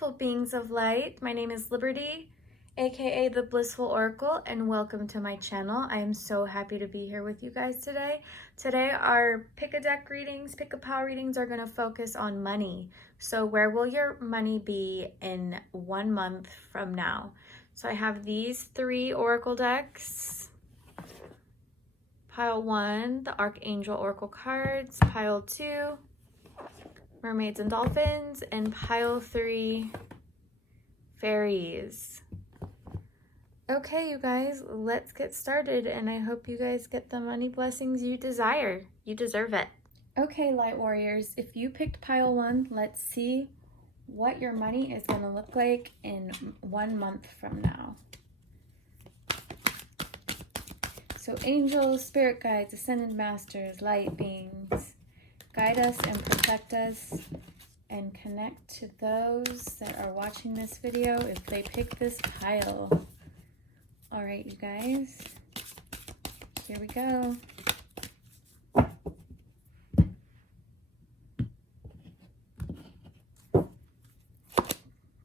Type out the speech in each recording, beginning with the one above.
beautiful beings of light. My name is Liberty, aka the Blissful Oracle, and welcome to my channel. I am so happy to be here with you guys today. Today our pick-a-deck readings, pick-a-pal readings are going to focus on money. So where will your money be in 1 month from now? So I have these 3 oracle decks. Pile 1, the Archangel Oracle cards. Pile 2, Mermaids and Dolphins, and pile 3, Fairies. Okay, you guys, let's get started, and I hope you guys get the money blessings you desire. You deserve it. Okay, Light Warriors, if you picked pile 1, let's see what your money is going to look like in 1 month from now. So angels, spirit guides, ascended masters, light beings, guide us and protect us and connect to those that are watching this video if they pick this pile. All right, you guys, here we go.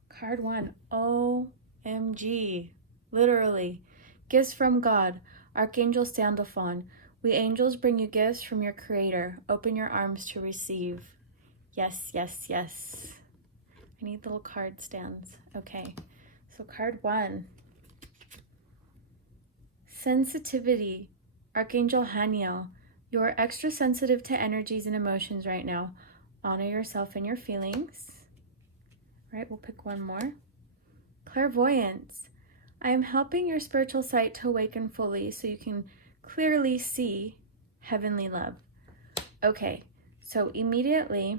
Card 1, OMG, literally, gifts from God, Archangel Sandalphon. We angels bring you gifts from your creator. Open your arms to receive. Yes, yes, yes. I need little card stands. Okay, so card 1. Sensitivity, Archangel Haniel. You are extra sensitive to energies and emotions right now. Honor yourself and your feelings. All right, we'll pick one more. Clairvoyance. I am helping your spiritual sight to awaken fully so you can clearly see heavenly love. Okay, so immediately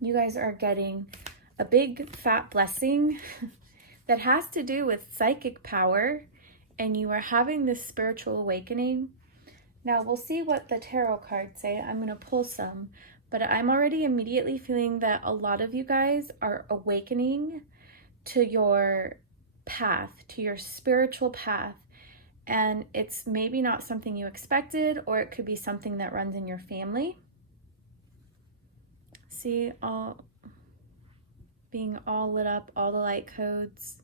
you guys are getting a big fat blessing that has to do with psychic power, and you are having this spiritual awakening. Now we'll see what the tarot cards say. I'm going to pull some, but I'm already immediately feeling that a lot of you guys are awakening to your path, to your spiritual path. And it's maybe not something you expected, or it could be something that runs in your family. See, being all lit up, all the light codes.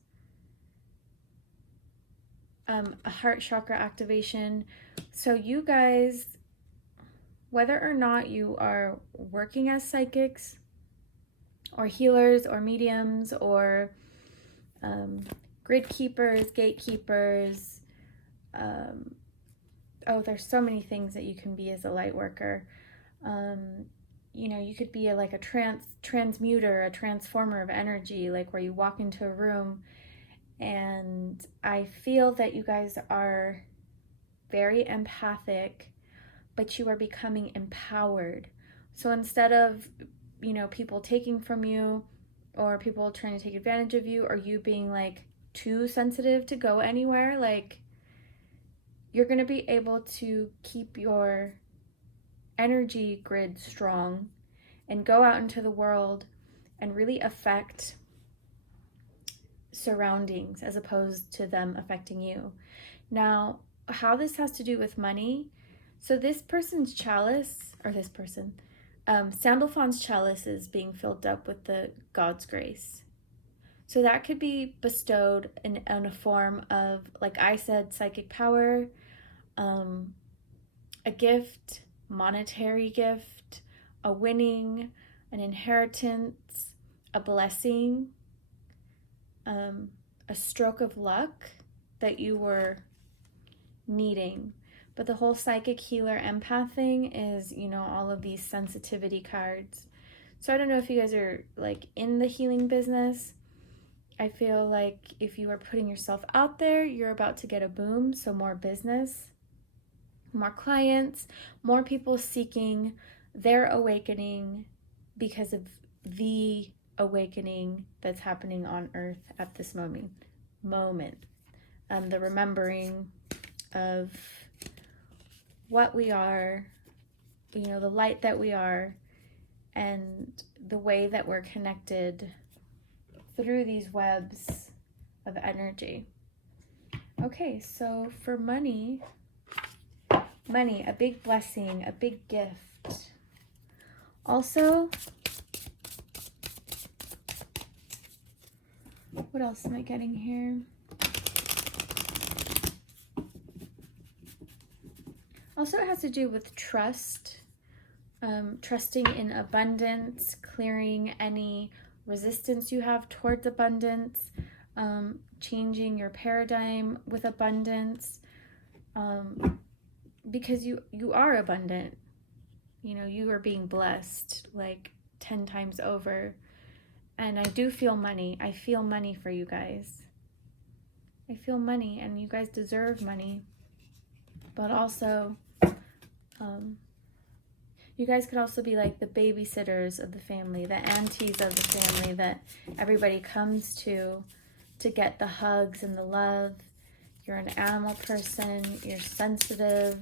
A heart chakra activation. So you guys, whether or not you are working as psychics or healers or mediums or grid keepers, gatekeepers, there's so many things that you can be as a light worker. You know, you could be like a transmuter, a transformer of energy, like where you walk into a room, and I feel that you guys are very empathic, but you are becoming empowered. So instead of, you know, people taking from you or people trying to take advantage of you, or you being like too sensitive to go anywhere, like you're going to be able to keep your energy grid strong and go out into the world and really affect surroundings as opposed to them affecting you. Now, how this has to do with money, so this person's chalice, or this person, Sandalphon's chalice is being filled up with the God's grace. So that could be bestowed in a form of, like I said, psychic power, a gift, monetary gift, a winning, an inheritance, a blessing, a stroke of luck that you were needing. But the whole psychic healer empath thing is, you know, all of these sensitivity cards. So I don't know if you guys are like in the healing business. I feel like if you are putting yourself out there, you're about to get a boom. So more business, more clients, more people seeking their awakening because of the awakening that's happening on earth at this moment. The remembering of what we are, you know, the light that we are, and the way that we're connected through these webs of energy. Okay, so for money, a big blessing, a big gift. Also, What else am I getting here? Also, it has to do with trust, trusting in abundance, clearing any resistance you have towards abundance, changing your paradigm with abundance, because you are abundant. You know, you are being blessed like 10 times over. And I do feel money. I feel money for you guys. I feel money, and you guys deserve money. But also, you guys could also be like the babysitters of the family, the aunties of the family that everybody comes to get the hugs and the love. You're an animal person. You're sensitive.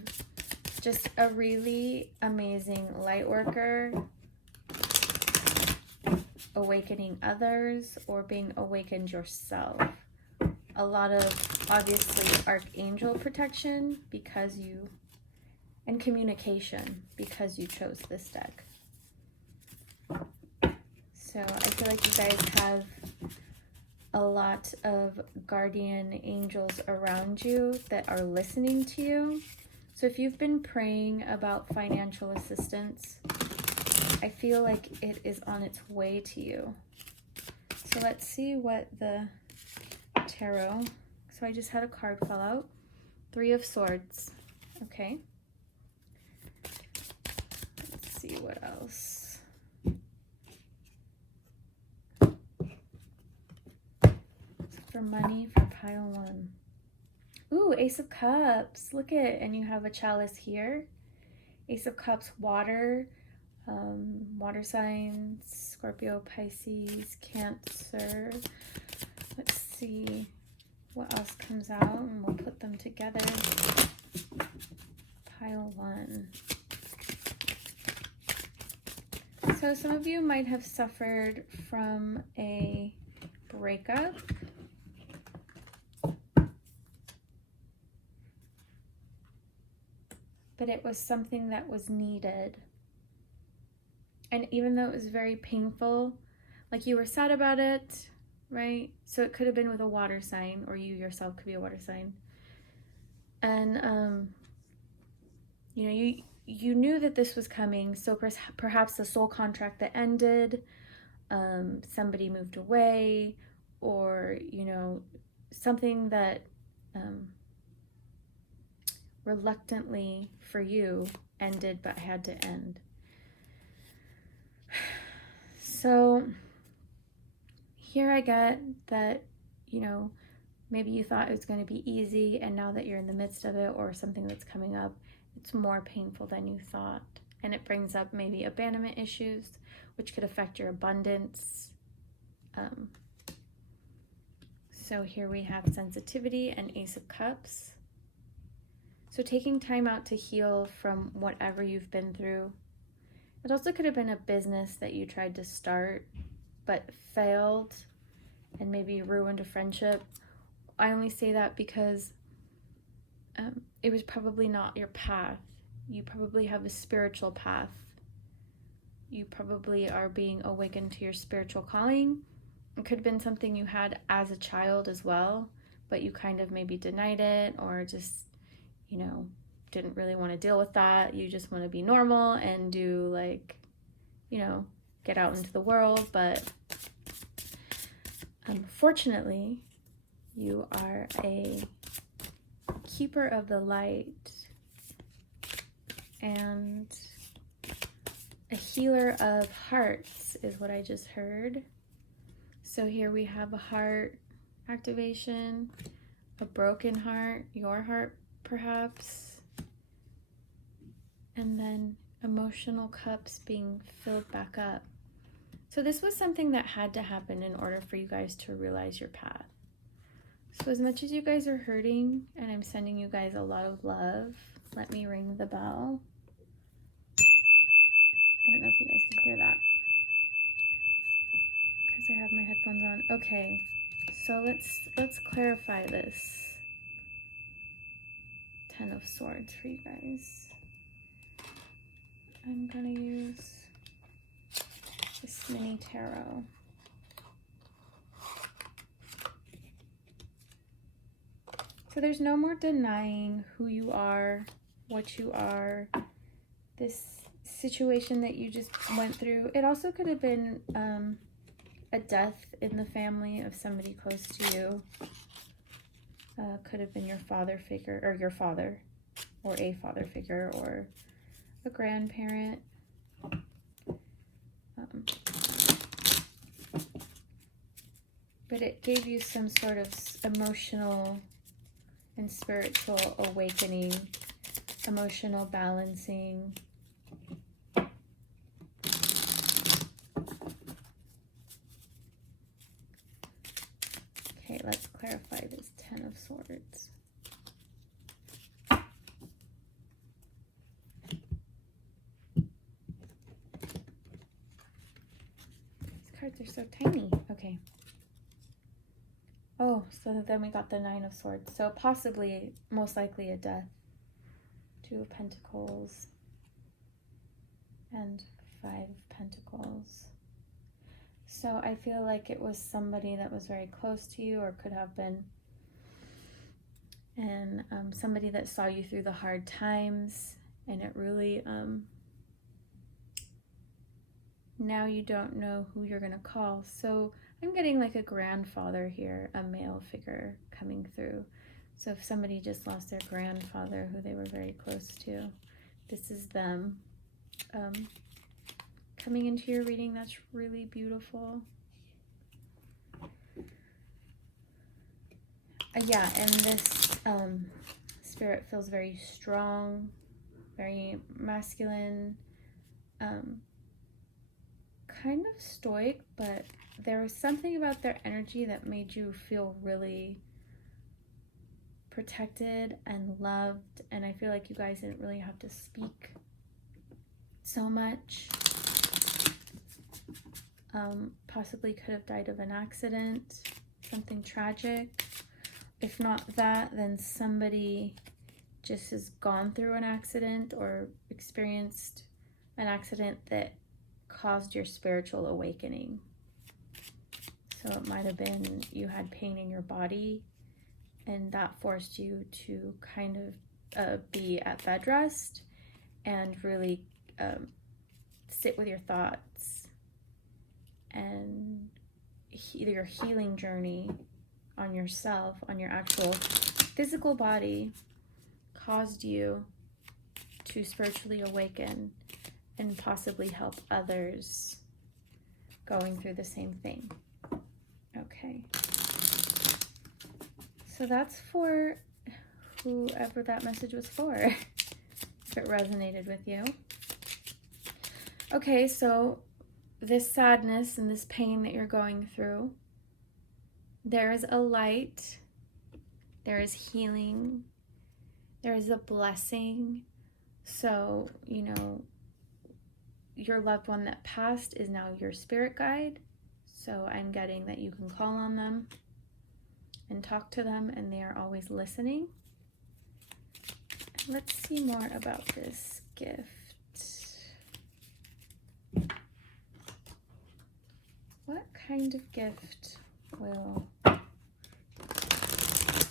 Just a really amazing light worker, awakening others, or being awakened yourself. A lot of, obviously, archangel protection because you, and communication because you chose this deck. So I feel like you guys have a lot of guardian angels around you that are listening to you. So if you've been praying about financial assistance, I feel like it is on its way to you. So let's see what the tarot. So I just had a card fall out. 3 of Swords. Okay. Let's see what else. For money for pile 1. Ooh, Ace of Cups. Look at it. And you have a chalice here. Ace of Cups, water. Water signs, Scorpio, Pisces, Cancer. Let's see what else comes out, and we'll put them together. Pile 1. So some of you might have suffered from a breakup. But it was something that was needed. And even though it was very painful, like you were sad about it, right? So it could have been with a water sign, or you yourself could be a water sign. And, you know, you knew that this was coming. So perhaps the soul contract that ended, somebody moved away, or, you know, something that reluctantly for you ended but had to end. So here I get that, you know, maybe you thought it was going to be easy, and now that you're in the midst of it, or something that's coming up, it's more painful than you thought. And it brings up maybe abandonment issues, which could affect your abundance. So here we have sensitivity and Ace of Cups. So taking time out to heal from whatever you've been through. It also could have been a business that you tried to start but failed and maybe ruined a friendship. I only say that because it was probably not your path. You probably have a spiritual path. You probably are being awakened to your spiritual calling. It could have been something you had as a child as well, but you kind of maybe denied it, or just, you know, didn't really want to deal with that. You just want to be normal and do, like, you know, get out into the world. But unfortunately, you are a keeper of the light and a healer of hearts is what I just heard. So here we have a heart activation, a broken heart, your heart perhaps, and then emotional cups being filled back up. So this was something that had to happen in order for you guys to realize your path. So as much as you guys are hurting, and I'm sending you guys a lot of love, let me ring the bell. I don't know if you guys can hear that because I have my headphones on. Okay, so let's clarify this. 10 of Swords for you guys. I'm gonna use this mini tarot. So there's no more denying who you are, what you are, this situation that you just went through. It also could have been a death in the family of somebody close to you. Could have been your father figure, or your father, or a father figure, or a grandparent. But it gave you some sort of emotional and spiritual awakening, emotional balancing. Okay, let's clarify this Ten of Swords. These cards are so tiny. Okay. Oh, so then we got the Nine of Swords. So possibly, most likely a death. Two of Pentacles and Five of Pentacles. So I feel like it was somebody that was very close to you, or could have been, and somebody that saw you through the hard times, and it really, now you don't know who you're going to call. So I'm getting like a grandfather here, a male figure coming through. So if somebody just lost their grandfather who they were very close to, this is them coming into your reading. That's really beautiful. Yeah, and this spirit feels very strong, very masculine, kind of stoic, but there was something about their energy that made you feel really protected and loved, and I feel like you guys didn't really have to speak so much. Possibly could have died of an accident, something tragic. If not that, then somebody just has gone through an accident or experienced an accident that caused your spiritual awakening. So it might have been you had pain in your body, and that forced you to kind of be at bed rest and really sit with your thoughts, and your healing journey on yourself, on your actual physical body, caused you to spiritually awaken and possibly help others going through the same thing. Okay. So that's for whoever that message was for, if it resonated with you. Okay, so this sadness and this pain that you're going through, there is a light, there is healing, there is a blessing. So, you know, your loved one that passed is now your spirit guide. So I'm getting that you can call on them and talk to them, and they are always listening. Let's see more about this gift. What kind of gift will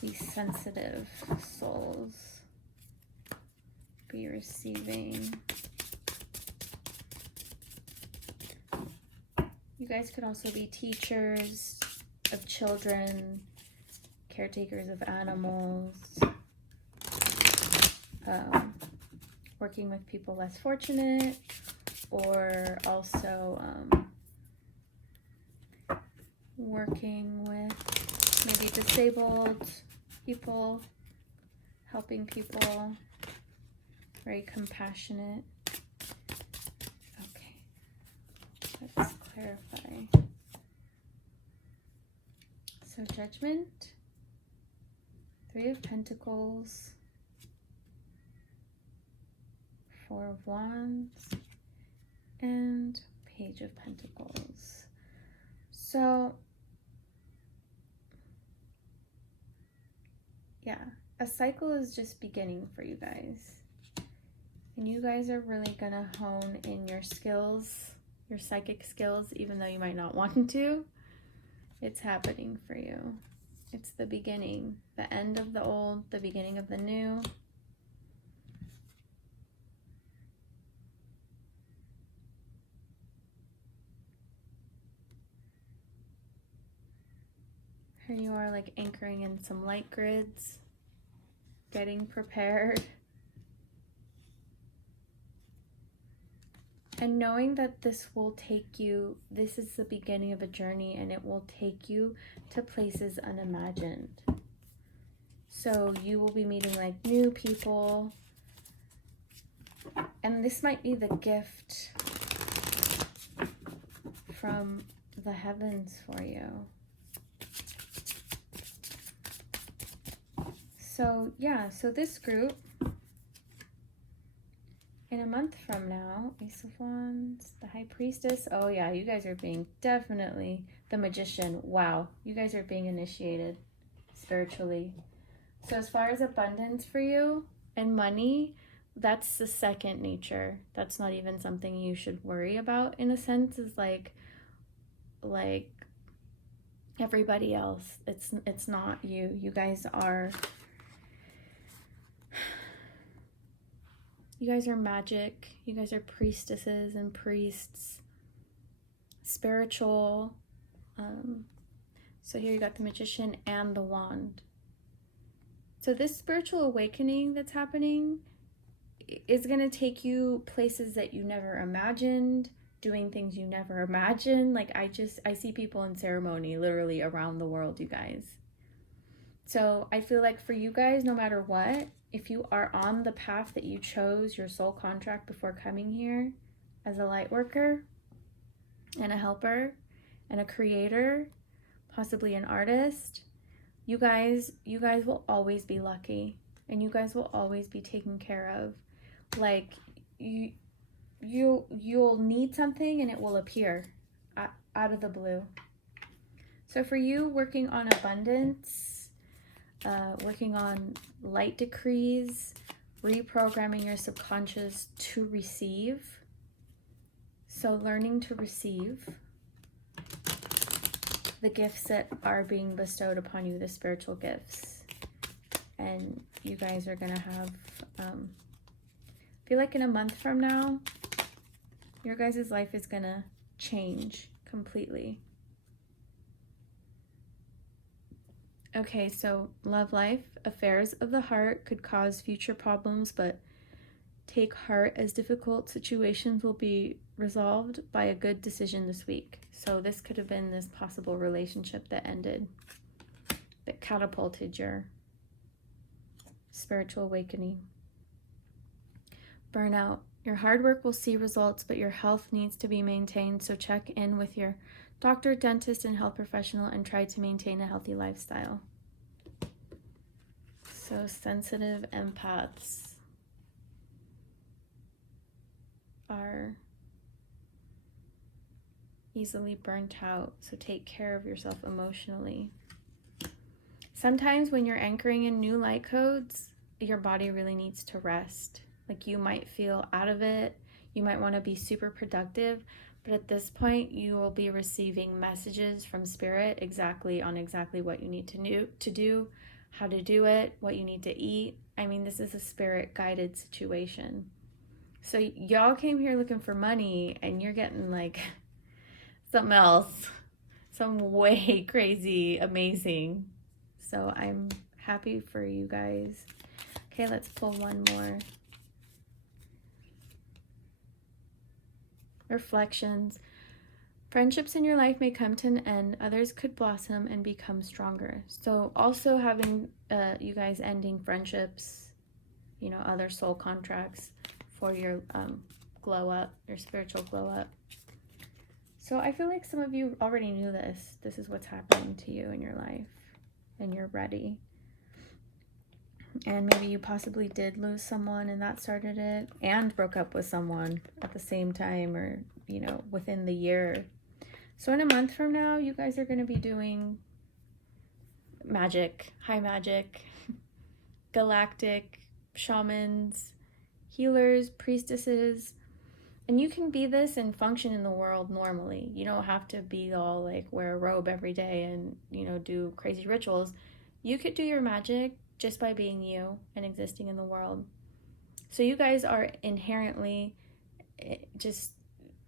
these sensitive souls be receiving? You guys could also be teachers of children, caretakers of animals, working with people less fortunate, or also working with maybe disabled people, helping people, very compassionate. Okay, let's clarify. So Judgment, Three of Pentacles, Four of Wands, and Page of Pentacles. So yeah, a cycle is just beginning for you guys. And you guys are really gonna hone in your skills, your psychic skills, even though you might not want to. It's happening for you. It's the beginning, the end of the old, the beginning of the new. Here you are, like anchoring in some light grids, getting prepared. And knowing that this will take you, this is the beginning of a journey, and it will take you to places unimagined. So you will be meeting like new people. And this might be the gift from the heavens for you. So yeah, so this group, in a month from now, Ace of Wands, the High Priestess. Oh yeah, you guys are being definitely the Magician. Wow, you guys are being initiated spiritually. So as far as abundance for you and money, that's the second nature. That's not even something you should worry about, in a sense, is like everybody else. It's not you. You guys are magic. You guys are priestesses and priests. Spiritual. So here you got the Magician and the Wand. So this spiritual awakening that's happening is going to take you places that you never imagined, doing things you never imagined. Like I see people in ceremony literally around the world, you guys. So I feel like for you guys, no matter what, if you are on the path that you chose, your soul contract before coming here as a light worker and a helper and a creator, possibly an artist, you guys will always be lucky, and you guys will always be taken care of. Like you'll need something and it will appear out of the blue. So for you, working on abundance, working on light decrees, reprogramming your subconscious to receive. So learning to receive the gifts that are being bestowed upon you, the spiritual gifts. And you guys are going to have, I feel like in a month from now, your guys' life is going to change completely. Okay, so love life, affairs of the heart could cause future problems, but take heart, as difficult situations will be resolved by a good decision this week. So this could have been this possible relationship that ended, that catapulted your spiritual awakening. Burnout. Your hard work will see results, but your health needs to be maintained. So check in with your doctor, dentist, and health professional and try to maintain a healthy lifestyle. So sensitive empaths are easily burnt out. So take care of yourself emotionally. Sometimes when you're anchoring in new light codes, your body really needs to rest. Like you might feel out of it. You might want to be super productive. But at this point, you will be receiving messages from Spirit exactly what you need to do, how to do it, what you need to eat. I mean, this is a Spirit-guided situation. So y'all came here looking for money, and you're getting like something else, some way crazy, amazing. So I'm happy for you guys. Okay, let's pull one more. Reflections. Friendships in your life may come to an end. Others could blossom and become stronger. So also having you guys ending friendships, you know, other soul contracts for your glow up, your spiritual glow up. So I feel like some of you already knew this. This is what's happening to you in your life, and you're ready. And maybe you possibly did lose someone and that started it, and broke up with someone at the same time, or, you know, within the year. So in a month from now, you guys are going to be doing magic, high magic, galactic, shamans, healers, priestesses. And you can be this and function in the world normally. You don't have to be all like wear a robe every day and, you know, do crazy rituals. You could do your magic just by being you and existing in the world. So you guys are inherently just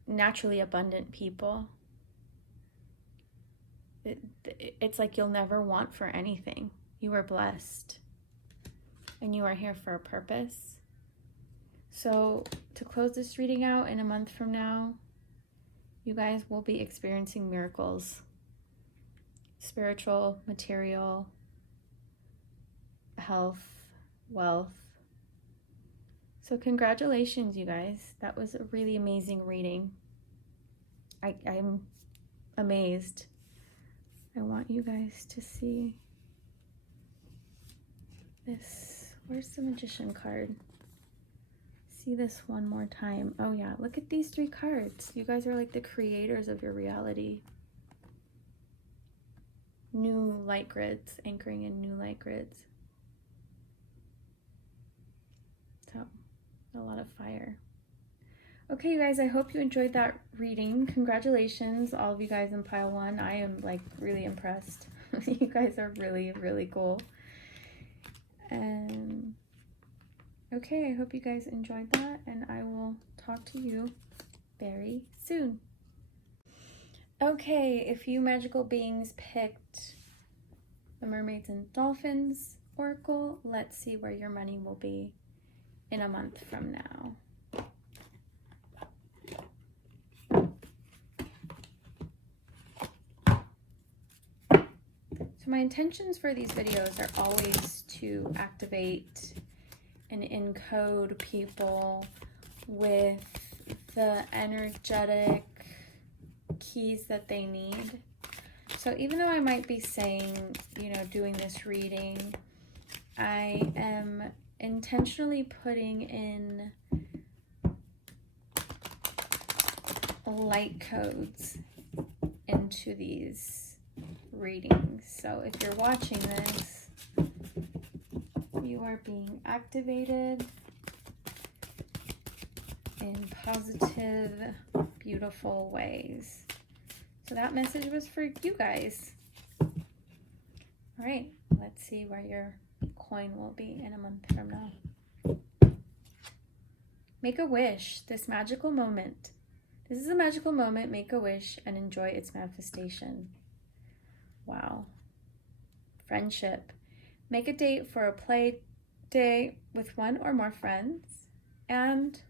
naturally abundant people. It's like you'll never want for anything. You are blessed and you are here for a purpose. So to close this reading out, in a month from now, you guys will be experiencing miracles. Spiritual, material, health, wealth. So congratulations, you guys. That was a really amazing reading. I'm amazed. I want you guys to see this. Where's the Magician card? See this one more time. Oh yeah, look at these 3 cards. You guys are like the creators of your reality. New light grids, anchoring in new light grids. So, a lot of fire. Okay, you guys, I hope you enjoyed that reading. Congratulations, all of you guys in pile 1. I am like really impressed. You guys are really, really cool. And okay, I hope you guys enjoyed that, and I will talk to you very soon. Okay, if you magical beings picked the Mermaids and Dolphins Oracle, let's see where your money will be in a month from now. So my intentions for these videos are always to activate and encode people with the energetic keys that they need. So even though I might be saying, you know, doing this reading, I am intentionally putting in light codes into these readings. So if you're watching this, you are being activated in positive, beautiful ways. So that message was for you guys. All right, let's see where your coin will be in a month from now. Make a wish, this magical moment. This is a magical moment. Make a wish and enjoy its manifestation. Wow. Friendship. Make a date for a play day with 1 or more friends. And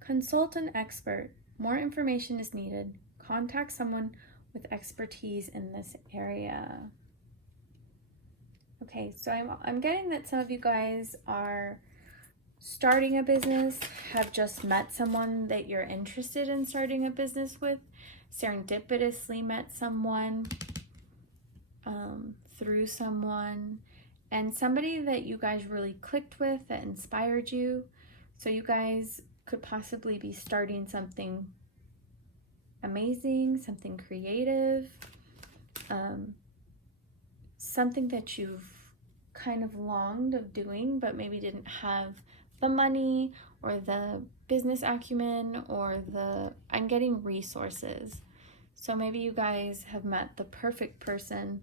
consult an expert. More information is needed. Contact someone with expertise in this area. Okay, so I'm getting that some of you guys are starting a business, have just met someone that you're interested in starting a business with, serendipitously met someone, through someone, and somebody that you guys really clicked with, that inspired you. So you guys could possibly be starting something amazing, something creative, something that you've kind of longed of doing, but maybe didn't have the money or the business acumen or I'm getting resources. So maybe you guys have met the perfect person,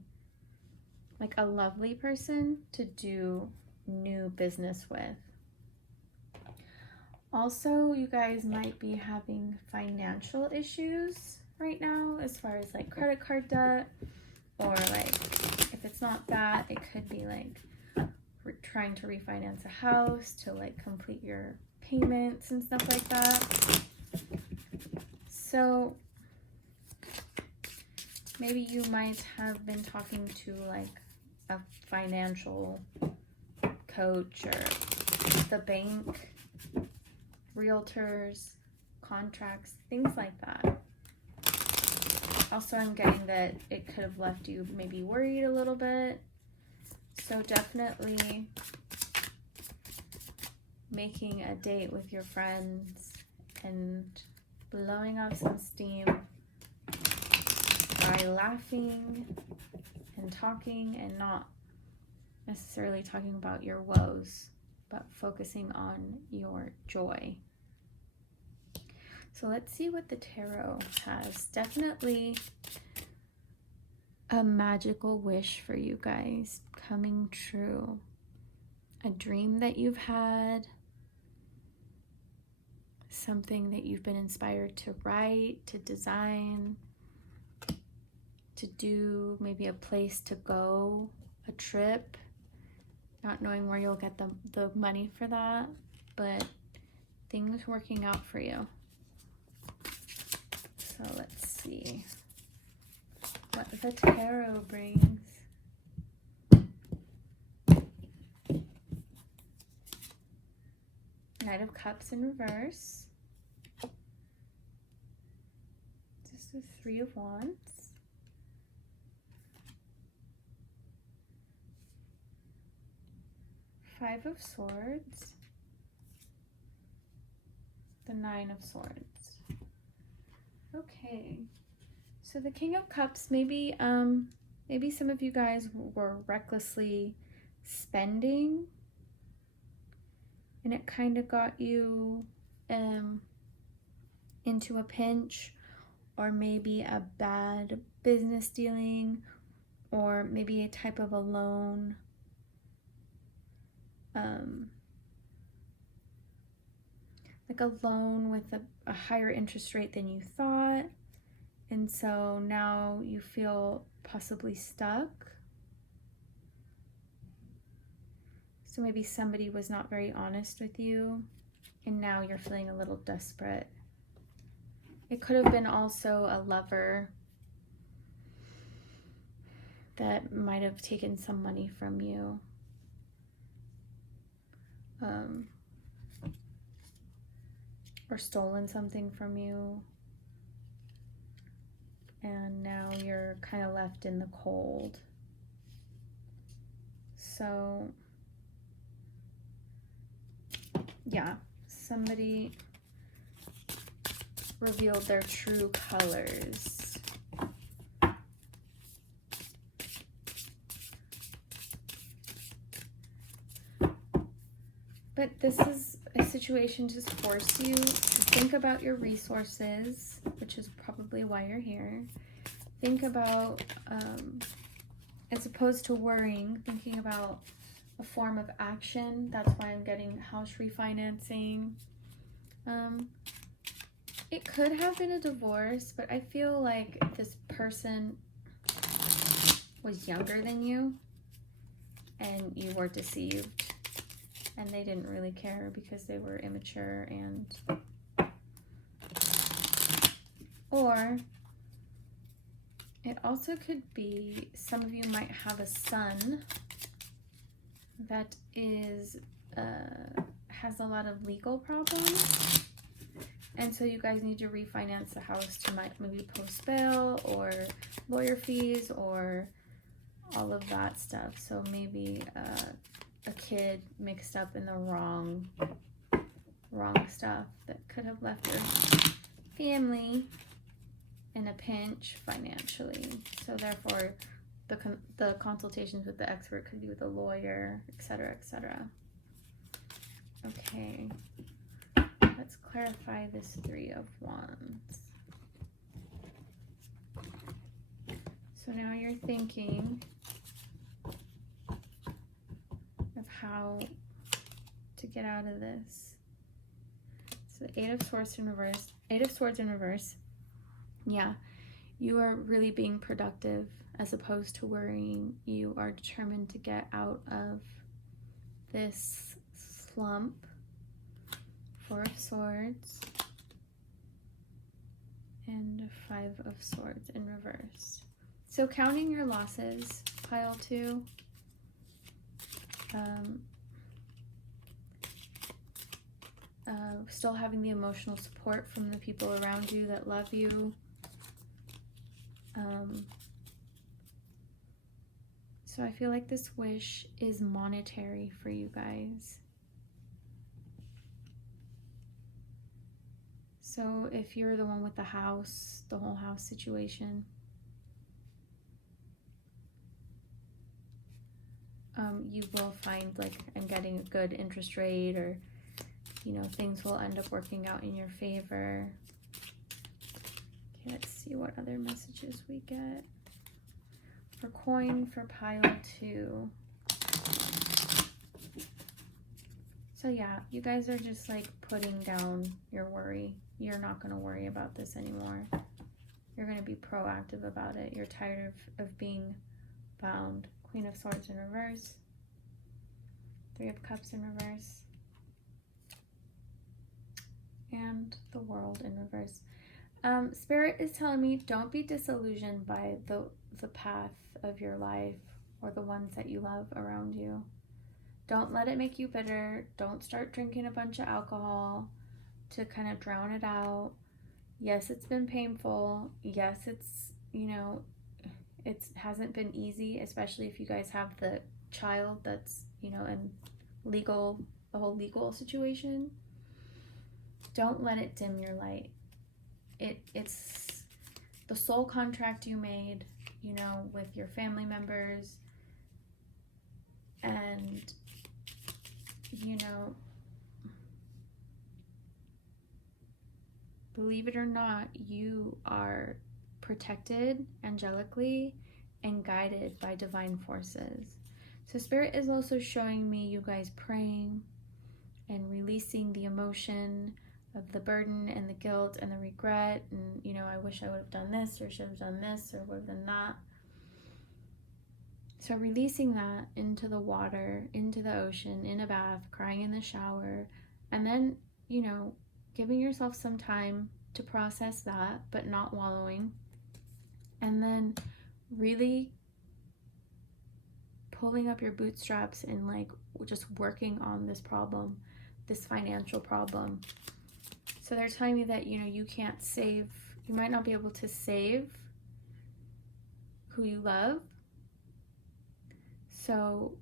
like a lovely person to do new business with. Also, you guys might be having financial issues right now as far as like credit card debt, or like if it's not that, it could be like trying to refinance a house to like complete your payments and stuff like that. So maybe you might have been talking to like a financial coach or the bank, realtors, contracts, things like that. Also, I'm getting that it could have left you maybe worried a little bit. So definitely making a date with your friends and blowing off some steam by laughing and talking, and not necessarily talking about your woes, but focusing on your joy. So let's see what the tarot has. Definitely a magical wish for you guys coming true. A dream that you've had. Something that you've been inspired to write, to design, to do, maybe a place to go, a trip. Not knowing where you'll get the money for that, but things working out for you. So let's see what the tarot brings. Knight of Cups in reverse. This is the Three of Wands. Five of Swords. The Nine of Swords. Okay, so the King of Cups, maybe some of you guys were recklessly spending, and it kind of got you into a pinch, or maybe a bad business dealing, or maybe a type of a loan. Like a loan with a higher interest rate than you thought, and so now you feel possibly stuck. So maybe somebody was not very honest with you, and now you're feeling a little desperate. It could have been also a lover that might have taken some money from you. Or stolen something from you, and now you're kind of left in the cold. So yeah, somebody revealed their true colors. But this is a situation to force you to think about your resources, which is probably why you're here. Think about, as opposed to worrying, thinking about a form of action. That's why I'm getting house refinancing. It could have been a divorce, but I feel like this person was younger than you and you were deceived. And they didn't really care because they were immature, and or it also could be some of you might have a son that is has a lot of legal problems, and so you guys need to refinance the house to maybe post bail or lawyer fees or all of that stuff. So maybe a kid mixed up in the wrong stuff that could have left your family in a pinch financially. So therefore, the consultations with the expert could be with a lawyer, etc., etc. Okay, let's clarify this Three of Wands. So now you're thinking of how to get out of this. So the Eight of Swords in reverse. Eight of Swords in reverse. Yeah, you are really being productive as opposed to worrying. You are determined to get out of this slump. Four of Swords and Five of Swords in reverse. So counting your losses, pile 2. Still having the emotional support from the people around you that love you. So I feel like this wish is monetary for you guys. So if you're the one with the house, the whole house situation, you will find, like, I'm getting a good interest rate, or, you know, things will end up working out in your favor. see what other messages we get. For coin, for pile 2. So yeah, you guys are just like putting down your worry. You're not going to worry about this anymore. You're going to be proactive about it. You're tired of being bound. Queen of Swords in reverse. 3 of Cups in reverse. And the World in reverse. Spirit is telling me don't be disillusioned by the path of your life or the ones that you love around you. Don't let it make you bitter. Don't start drinking a bunch of alcohol to kind of drown it out. Yes, it's been painful. Yes, it's, you know, it hasn't been easy, especially if you guys have the child that's, you know, in the whole legal situation. Don't let it dim your light. It's the soul contract you made, you know, with your family members. And, you know, believe it or not, you are protected angelically and guided by divine forces. So Spirit is also showing me you guys praying and releasing the emotion of the burden and the guilt and the regret, and, you know, I wish I would have done this, or should have done this, or would have done that. So releasing that into the water, into the ocean, in a bath, crying in the shower, and then, you know, giving yourself some time to process that, but not wallowing. And then really pulling up your bootstraps and like just working on this problem, this financial problem. So they're telling me that, you know, you can't save, you might not be able to save who you love. So,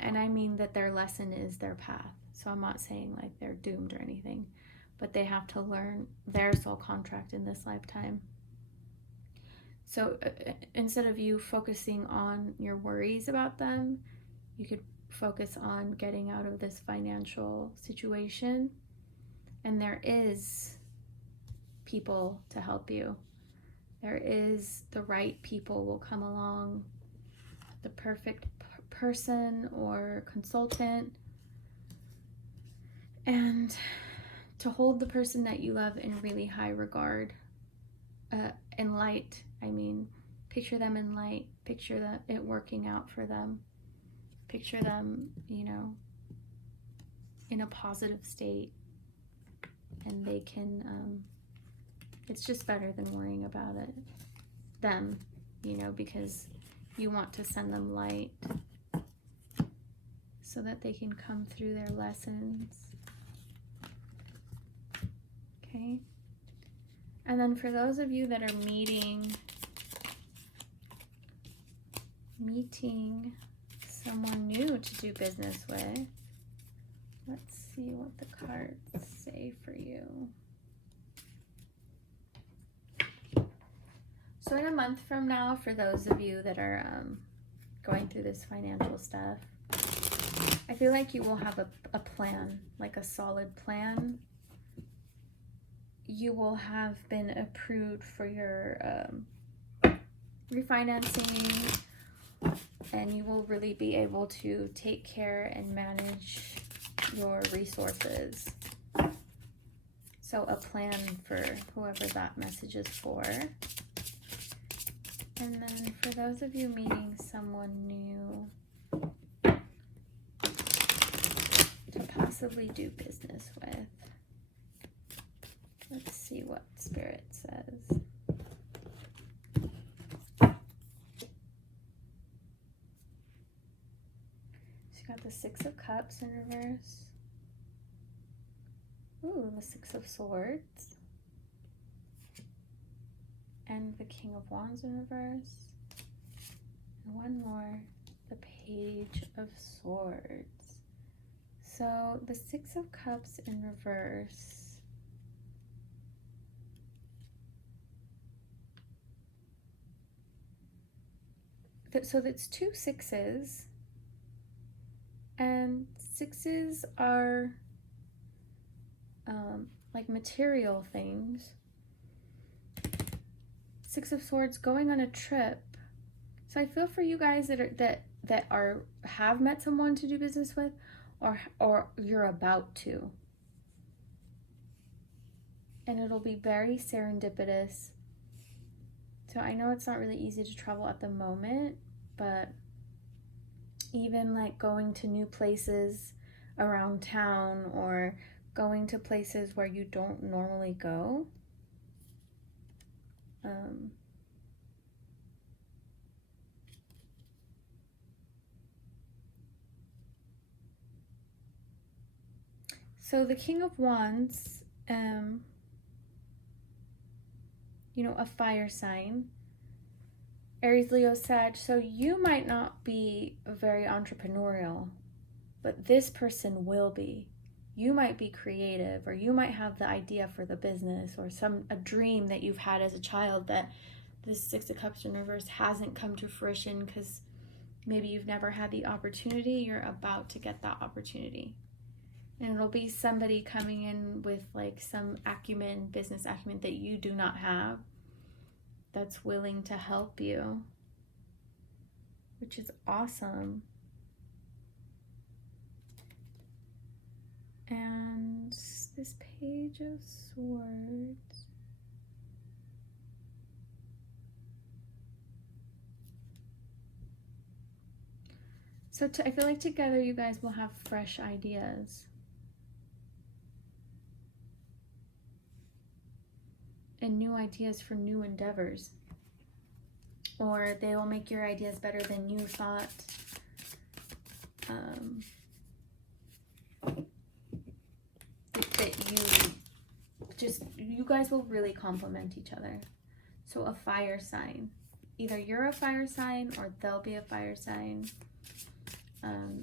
and I mean that their lesson is their path. So I'm not saying like they're doomed or anything, but they have to learn their soul contract in this lifetime. So instead of you focusing on your worries about them, you could focus on getting out of this financial situation. And there is people to help you. There is the right people will come along, the perfect person or consultant, and to hold the person that you love in really high regard, in light. I mean, picture them in light, picture it working out for them, picture them, you know, in a positive state, and they can, it's just better than worrying about them, you know, because you want to send them light so that they can come through their lessons. Okay. And then for those of you that are meeting someone new to do business with, let's see what the cards say for you. So in a month from now, for those of you that are going through this financial stuff, I feel like you will have a plan, like a solid plan. You will have been approved for your refinancing, and you will really be able to take care and manage your resources. So a plan for whoever that message is for. And then for those of you meeting someone new to possibly do business with, let's see what Spirit says. She got the 6 of Cups in reverse. Ooh, the 6 of Swords. And the King of Wands in reverse. And one more, the Page of Swords. So the 6 of Cups in reverse. So that's 2 6s. And 6s are like material things. Six of Swords, going on a trip. So I feel for you guys that have met someone to do business with, or you're about to. And it'll be very serendipitous. So I know it's not really easy to travel at the moment, but even like going to new places around town or going to places where you don't normally go. So the King of Wands, you know, a fire sign, Aries, Leo, Sag. So you might not be very entrepreneurial, but this person will be. You might be creative, or you might have the idea for the business, or a dream that you've had as a child that this Six of Cups in reverse hasn't come to fruition because maybe you've never had the opportunity. You're about to get that opportunity. And it'll be somebody coming in with like some acumen, business acumen that you do not have, that's willing to help you, which is awesome. And this Page of Swords. So I feel like together you guys will have fresh ideas. And new ideas for new endeavors. Or they will make your ideas better than you thought. You guys will really complement each other. So a fire sign. Either you're a fire sign or they'll be a fire sign.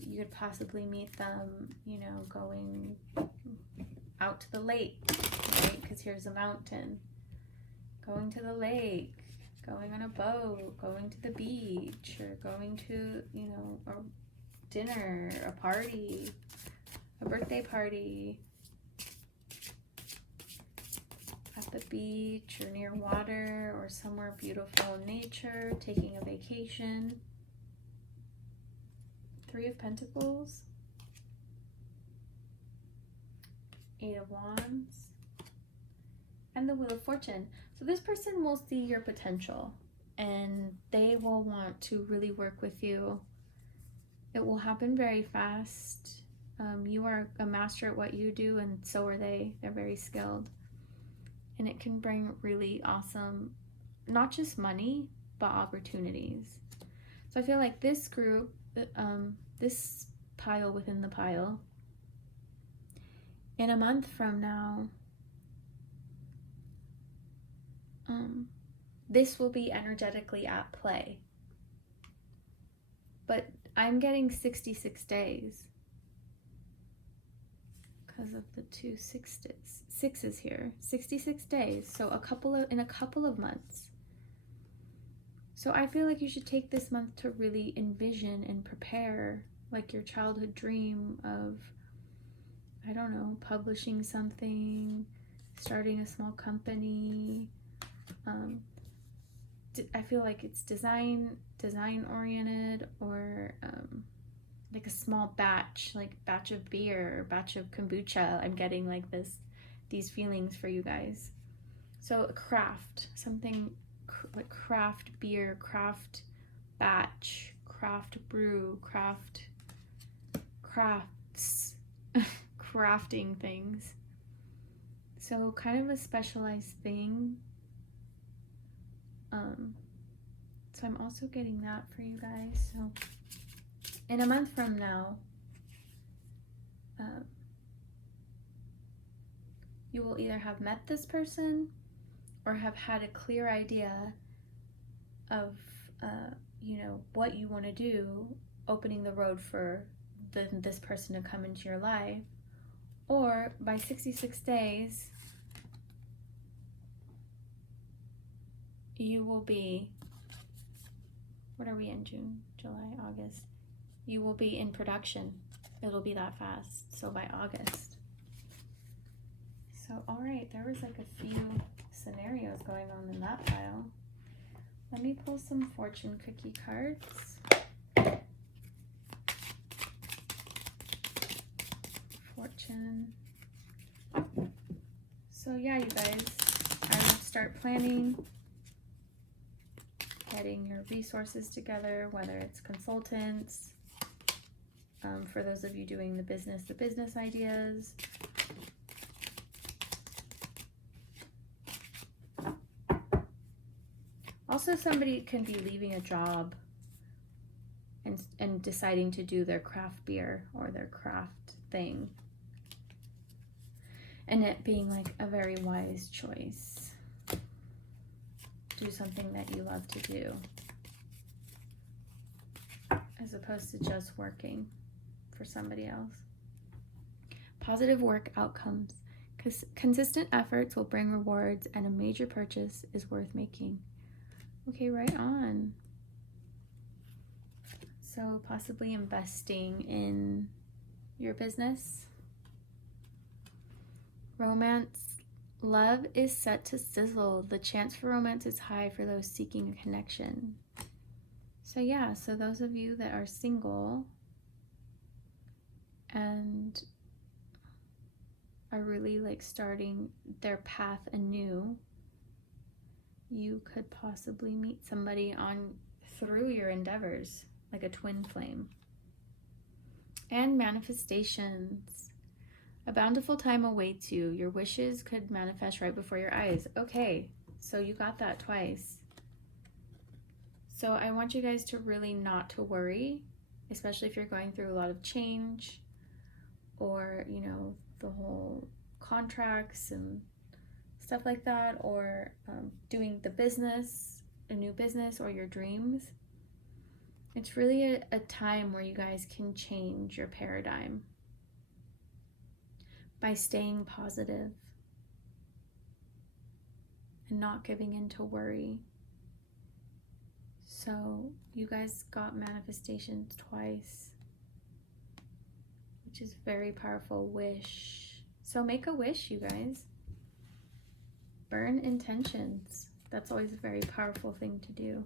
You could possibly meet them, you know, going out to the lake, right? Because here's a mountain. Going to the lake, going on a boat, going to the beach, or going to, you know, a dinner, a party, a birthday party, at the beach or near water or somewhere beautiful in nature, taking a vacation. Three of Pentacles, Eight of Wands, and the Wheel of Fortune. So this person will see your potential and they will want to really work with you. It will happen very fast. You are a master at what you do, and so are they. They're very skilled. And it can bring really awesome, not just money, but opportunities. So I feel like this group, this pile within the pile, in a month from now, this will be energetically at play. But I'm getting 66 days because of the two sixes here. 66 days, so in a couple of months. So I feel like you should take this month to really envision and prepare like your childhood dream of, I don't know, publishing something, starting a small company. I feel like it's design oriented, or like a small batch of beer, batch of kombucha. I'm getting like these feelings for you guys. So a craft, something like craft beer, craft batch, craft brew, crafts, crafting things. So kind of a specialized thing. So I'm also getting that for you guys. So in a month from now, you will either have met this person or have had a clear idea of, you know, what you want to do, opening the road for this person to come into your life. Or by 66 days, you will be, what are we in, June, July, August? You will be in production. It'll be that fast. So by August. So, all right, there was like a few scenarios going on in that pile. Let me pull some fortune cookie cards. Fortune. So yeah, you guys, I would start planning, getting your resources together, whether it's consultants, for those of you doing the business ideas. Also, somebody can be leaving a job and deciding to do their craft beer or their craft thing. And it being like a very wise choice. Do something that you love to do, as opposed to just working for somebody else. Positive work outcomes. Consistent efforts will bring rewards, and a major purchase is worth making. Okay, right on. So possibly investing in your business. Romance. Love is set to sizzle. The chance for romance is high for those seeking a connection. So yeah, so those of you that are single and are really like starting their path anew, you could possibly meet somebody through your endeavors, like a twin flame. And manifestations. A bountiful time awaits you. Your wishes could manifest right before your eyes. Okay, so you got that twice. So I want you guys to really not to worry, especially if you're going through a lot of change, or, you know, the whole contracts and stuff like that, or doing the business, a new business, or your dreams. It's really a time where you guys can change your paradigm by staying positive and not giving in to worry. So you guys got manifestations twice, which is very powerful. Wish. So make a wish, you guys. Burn intentions. That's always a very powerful thing to do.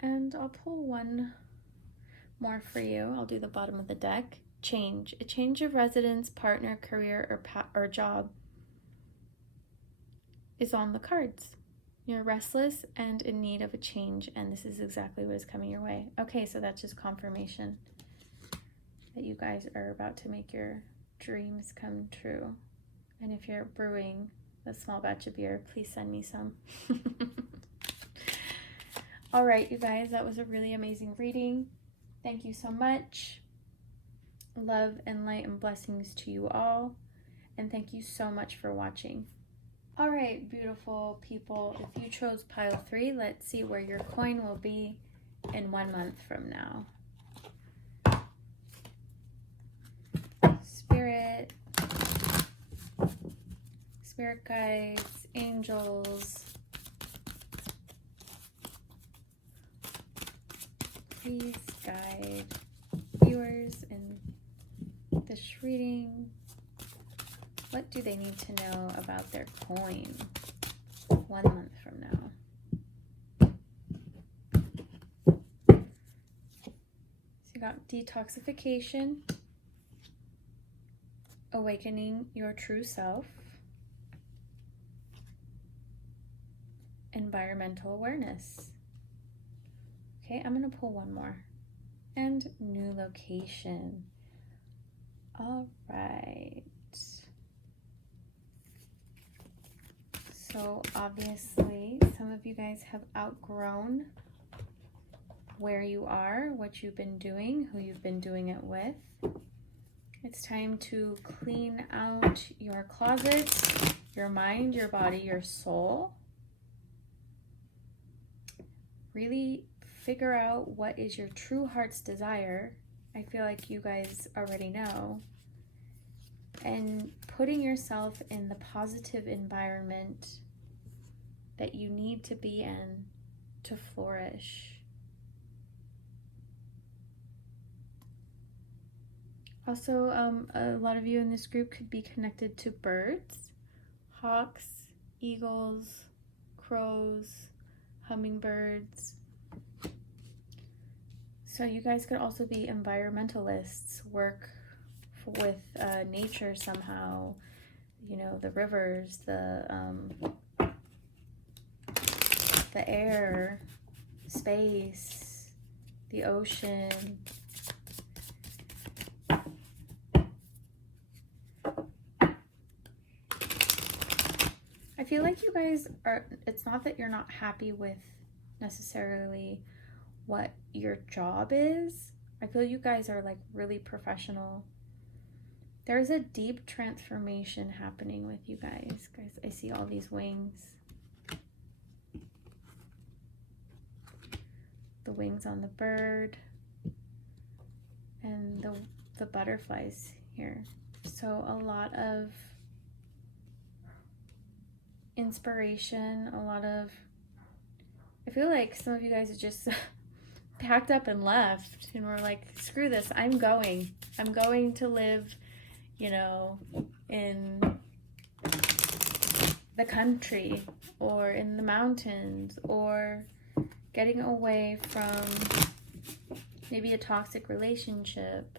And I'll pull one more for you. I'll do the bottom of the deck. Change. A change of residence, partner, career, or job is on the cards. You're restless and in need of a change, and this is exactly what is coming your way. Okay, so that's just confirmation that you guys are about to make your dreams come true. And if you're brewing a small batch of beer, please send me some. All right, you guys, that was a really amazing reading. Thank you so much. Love and light and blessings to you all. And thank you so much for watching. All right, beautiful people. If you chose pile 3, let's see where your coin will be in 1 month from now. Spirit guides, angels, please guide viewers in this reading. What do they need to know about their coin 1 month from now? So you got detoxification, awakening your true self, environmental awareness. Okay, I'm going to pull one more. And new location. All right. So obviously, some of you guys have outgrown where you are, what you've been doing, who you've been doing it with. It's time to clean out your closet, your mind, your body, your soul. Really figure out what is your true heart's desire. I feel like you guys already know. And putting yourself in the positive environment that you need to be in to flourish. Also, a lot of you in this group could be connected to birds, hawks, eagles, crows, hummingbirds. So you guys could also be environmentalists, work with nature somehow, you know, the rivers, the air, space, the ocean. I feel like you guys are, it's not that you're not happy with necessarily what your job is. I feel you guys are like really professional. There's a deep transformation happening with you guys. Guys, I see all these wings. The wings on the bird and the butterflies here. So a lot of inspiration, a lot of, I feel like some of you guys are just packed up and left and we're like, screw this, I'm going to live, you know, in the country or in the mountains, or getting away from maybe a toxic relationship.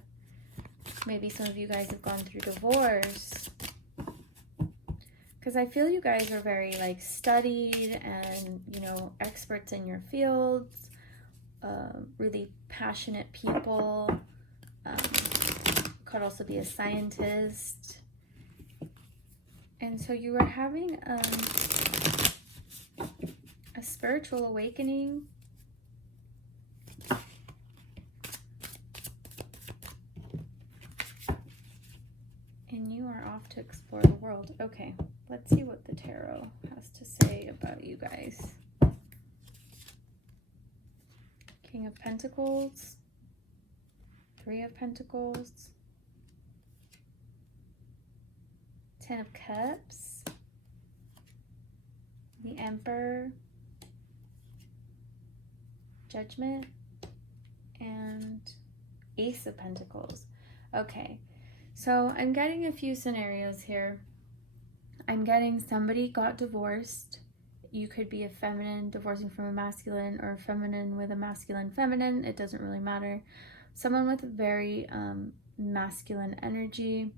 Maybe some of you guys have gone through divorce. Because I feel you guys are very like studied and, you know, experts in your fields, really passionate people. Could also be a scientist. And so you are having a spiritual awakening. And you are off to explore the world. Okay, let's see what the tarot has to say about you guys. King of Pentacles, Three of Pentacles, Ten of Cups, the Emperor, Judgment, and Ace of Pentacles. Okay, so I'm getting a few scenarios here. I'm getting somebody got divorced. You could be a feminine divorcing from a masculine, or a feminine with a masculine feminine. It doesn't really matter. Someone with very masculine energy,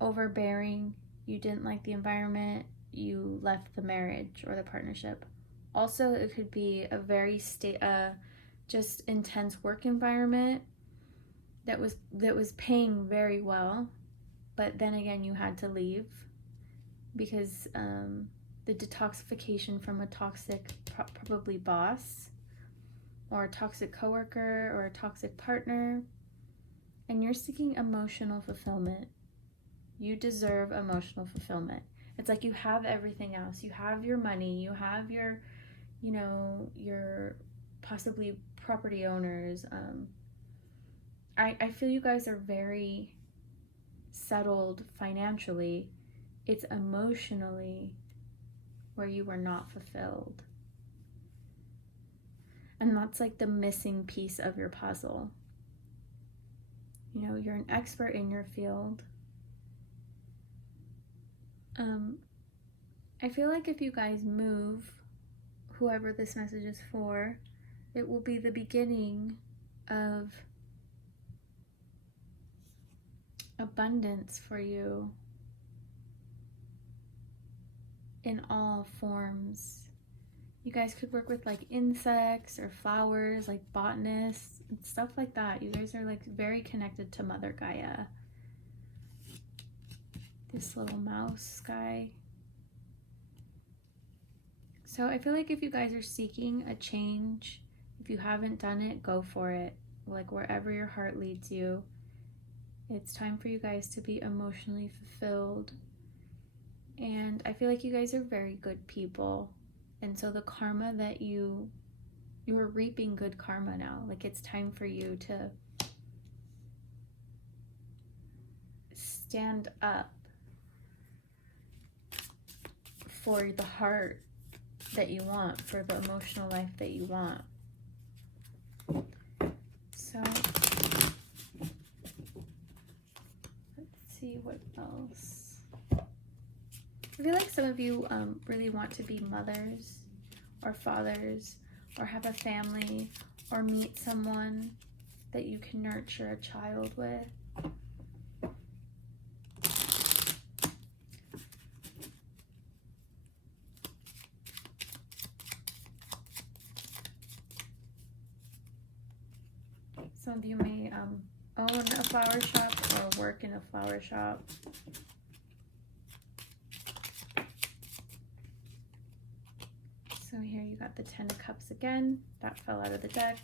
overbearing. You didn't like the environment. You left the marriage or the partnership. Also, it could be a very just intense work environment that was paying very well, but then again you had to leave because the detoxification from a toxic probably boss or a toxic coworker or a toxic partner, and you're seeking emotional fulfillment. You deserve emotional fulfillment. It's like you have everything else. You have your money, you have your, you know, your possibly property owners. I feel you guys are very settled financially. It's emotionally where you were not fulfilled. And that's like the missing piece of your puzzle. You know, you're an expert in your field. I feel like if you guys move, whoever this message is for, it will be the beginning of abundance for you in all forms. You guys could work with like insects or flowers, like botanists and stuff like that. You guys are like very connected to Mother Gaia. This little mouse guy. So I feel like if you guys are seeking a change, if you haven't done it, go for it. Like wherever your heart leads you. It's time for you guys to be emotionally fulfilled. And I feel like you guys are very good people. And so the karma that you're reaping good karma now. Like it's time for you to stand up for the heart that you want, for the emotional life that you want. So let's see what else. I feel like some of you really want to be mothers or fathers or have a family or meet someone that you can nurture a child with. Some of you may own a flower shop or work in a flower shop. So here you got the 10 of Cups again. That fell out of the deck.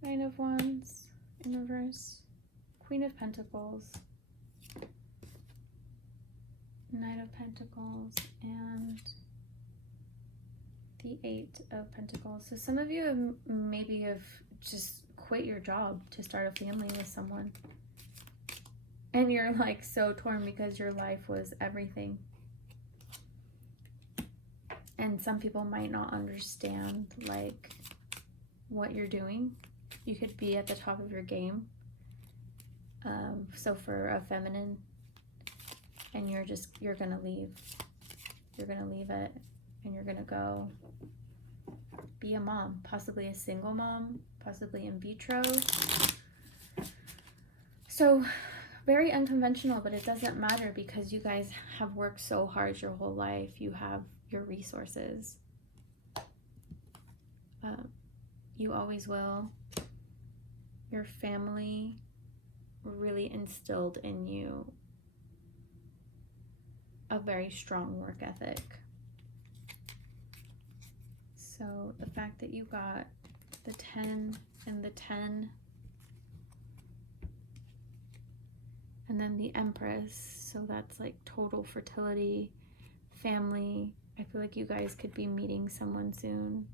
Nine of Wands in reverse. Queen of Pentacles. Knight of Pentacles and the 8 of Pentacles. So some of you maybe have just quit your job to start a family with someone. And you're like so torn because your life was everything. And some people might not understand like what you're doing. You could be at the top of your game. So for a feminine, and you're gonna leave. You're gonna leave it and you're gonna go be a mom, possibly a single mom, possibly in vitro. So very unconventional, but it doesn't matter because you guys have worked so hard your whole life. You have your resources. You always will. Your family really instilled in you a very strong work ethic. So the fact that you got the 10 and the 10 and then the Empress, so that's like total fertility, family. I feel like you guys could be meeting someone soon.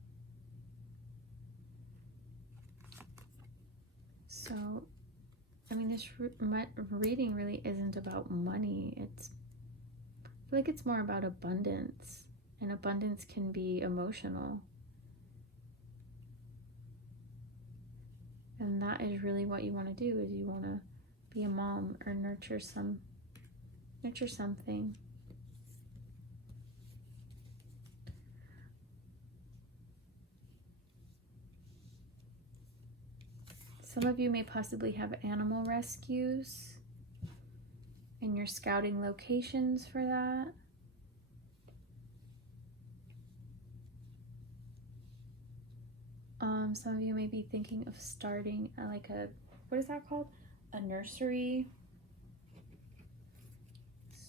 So, I mean, this reading really isn't about money. I feel like it's more about abundance, and abundance can be emotional. And that is really what you want to do, is you want to be a mom or nurture something. Some of you may possibly have animal rescues, and you're scouting locations for that. Some of you may be thinking of starting like what is that called? A nursery.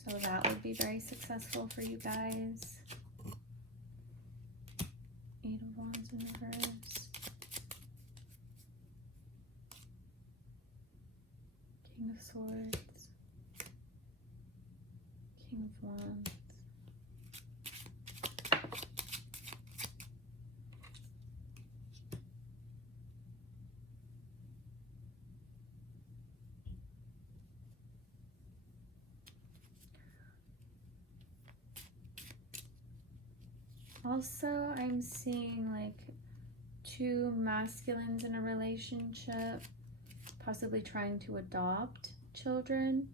So that would be very successful for you guys. 8 of Wands in reverse. King of Swords. King of Wands. Also, I'm seeing like 2 masculines in a relationship, possibly trying to adopt children.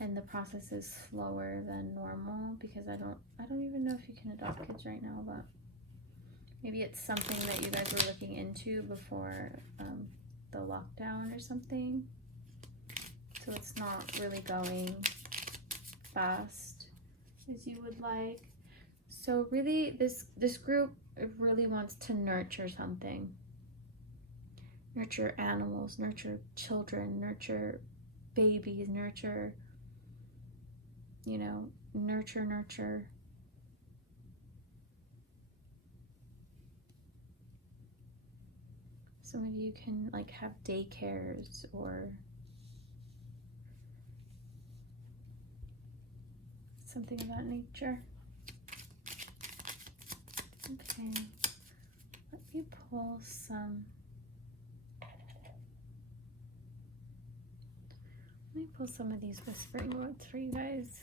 And the process is slower than normal because I don't even know if you can adopt kids right now, but maybe it's something that you guys were looking into before the lockdown or something. So it's not really going fast as you would like. So really, this group really wants to nurture something. Nurture animals, nurture children, nurture babies, nurture, you know, nurture. Some of you can like have daycares or something of that nature. Okay, let me pull some. Let me pull some of these whispering words for you guys.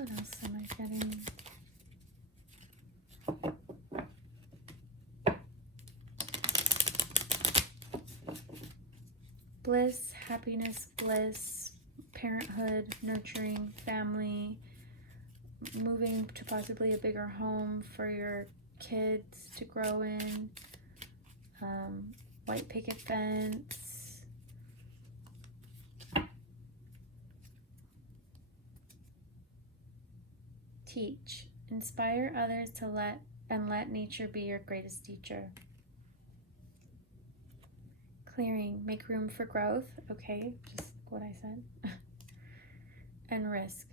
What else am I getting? Bliss, happiness, bliss, parenthood, nurturing, family, moving to possibly a bigger home for your kids to grow in, white picket fence, teach, inspire others to let nature be your greatest teacher. Clearing, make room for growth, okay, just what I said. And risk,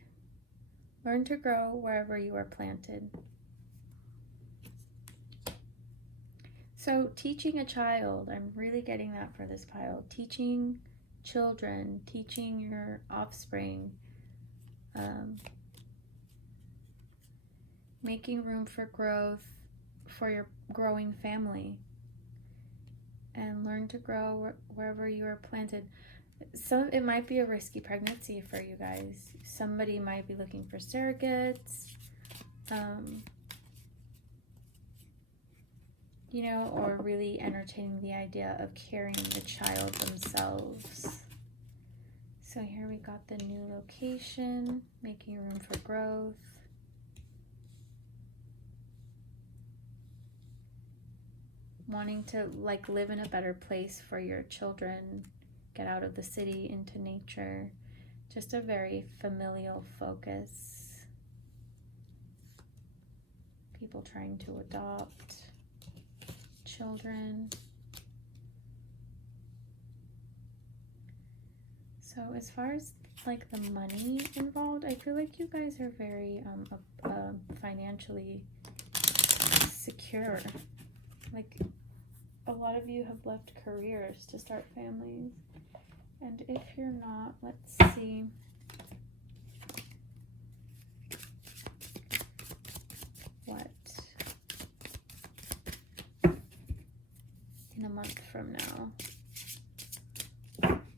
learn to grow wherever you are planted. So teaching a child, I'm really getting that for this pile. Teaching children, teaching your offspring, making room for growth for your growing family, and learn to grow wherever you are planted. So it might be a risky pregnancy for you guys. Somebody might be looking for surrogates, you know, or really entertaining the idea of carrying the child themselves. So here we got the new location, making room for growth. Wanting to like live in a better place for your children, get out of the city into nature. Just a very familial focus. People trying to adopt children. So as far as like the money involved, I feel like you guys are very financially secure. Like a lot of you have left careers to start families. And if you're not, let's see. What in a month from now,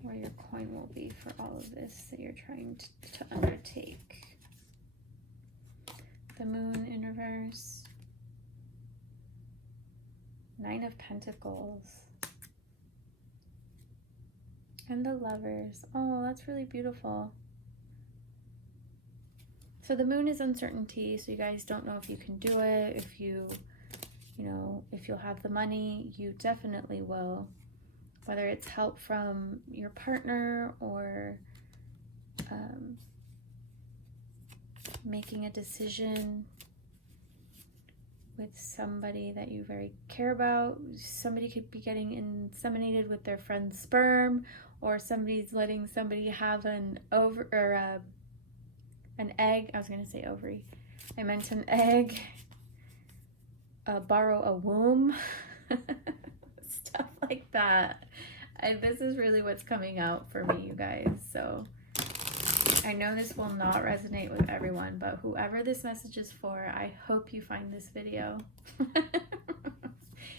where your coin will be for all of this that you're trying to undertake. The moon in reverse. 9 of Pentacles. And the Lovers. Oh, that's really beautiful. So the moon is uncertainty, so you guys don't know if you can do it, if you know, if you'll have the money. You definitely will. Whether it's help from your partner or making a decision with somebody that you very care about. Somebody could be getting inseminated with their friend's sperm, or somebody's letting somebody have an egg. I was going to say ovary. I meant an egg. Borrow a womb. Stuff like that. This is really what's coming out for me, you guys. So I know this will not resonate with everyone, but whoever this message is for, I hope you find this video.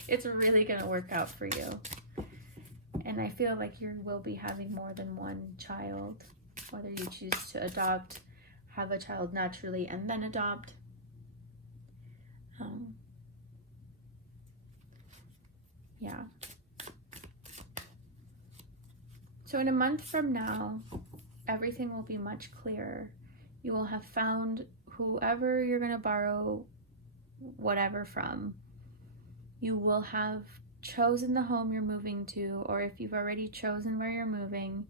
It's really going to work out for you. And I feel like you will be having more than one child, whether you choose to adopt, have a child naturally, and then adopt. Yeah. So in a month from now, everything will be much clearer. You will have found whoever you're going to borrow whatever from. You will have chosen the home you're moving to, or if you've already chosen where you're moving,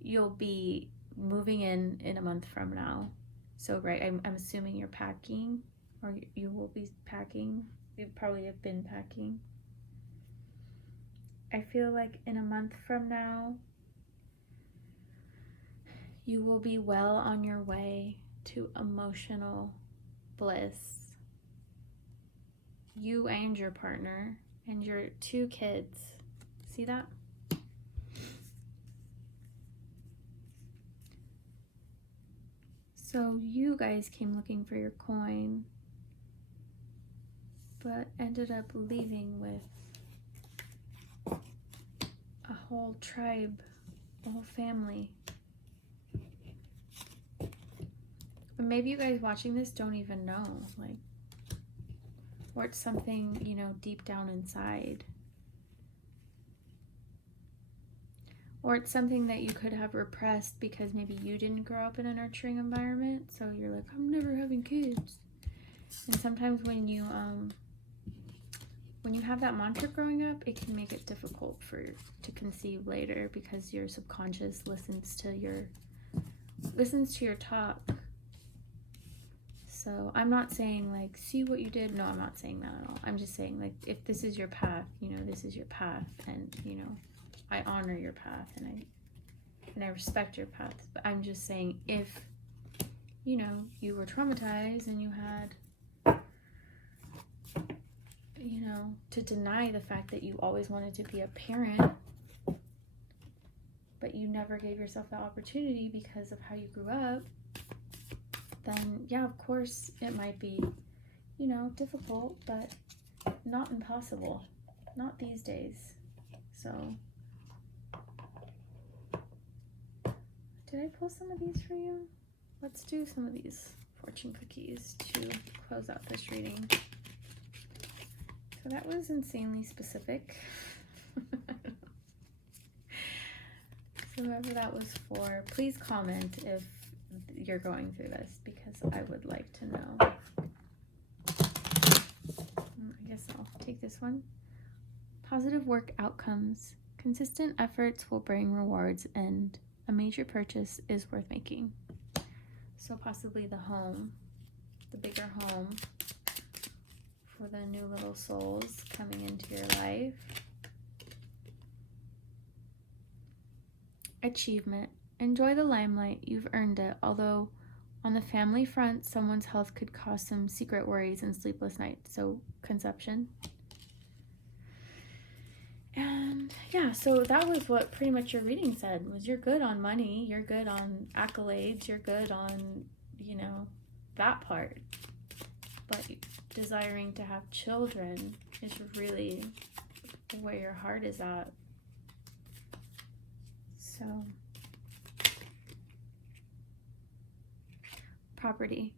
you'll be moving in a month from now. So, right, I'm assuming you're packing, or you will be packing. You probably have been packing. I feel like in a month from now, you will be well on your way to emotional bliss. You and your partner and your 2 kids. See that? So you guys came looking for your coin, but ended up leaving with a whole tribe, a whole family. But maybe you guys watching this don't even know, like, or it's something, you know, deep down inside. Or it's something that you could have repressed because maybe you didn't grow up in a nurturing environment. So you're like, I'm never having kids. And sometimes when you have that mantra growing up, it can make it difficult to conceive later because your subconscious listens to your talk. So I'm not saying like, see what you did. No, I'm not saying that at all. I'm just saying like, if this is your path, you know, this is your path, and you know, I honor your path and I respect your path. But I'm just saying, if you know you were traumatized and you had, you know, to deny the fact that you always wanted to be a parent, but you never gave yourself that opportunity because of how you grew up, then yeah, of course it might be, you know, difficult, but not impossible. Not these days. So, did I pull some of these for you? Let's do some of these fortune cookies to close out this reading. So that was insanely specific. So whoever that was for, please comment if you're going through this, because I would like to know. I guess I'll take this one. Positive work outcomes. Consistent efforts will bring rewards, and a major purchase is worth making. So possibly the home, the bigger home for the new little souls coming into your life. Achievement. Enjoy the limelight. You've earned it. Although on the family front, someone's health could cause some secret worries and sleepless nights. So conception. And yeah, so that was what pretty much your reading said, was you're good on money, you're good on accolades, you're good on, you know, that part. But desiring to have children is really where your heart is at. So, property.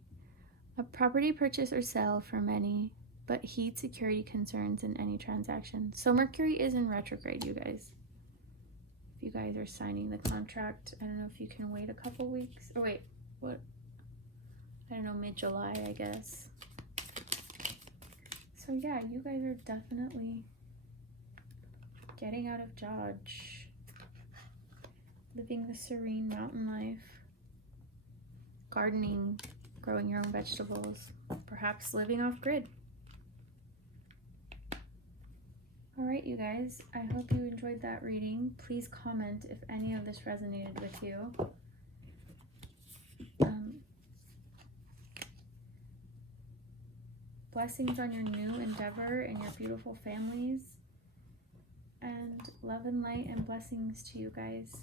A property purchase or sale for many, but heed security concerns in any transaction. So Mercury is in retrograde, you guys. If you guys are signing the contract, I don't know if you can wait a couple weeks. Or wait, what? I don't know, mid-July, I guess. So yeah, you guys are definitely getting out of Dodge. Living the serene mountain life. Gardening, growing your own vegetables. Perhaps living off-grid. Alright, you guys, I hope you enjoyed that reading. Please comment if any of this resonated with you. Blessings on your new endeavor and your beautiful families. And love and light and blessings to you guys.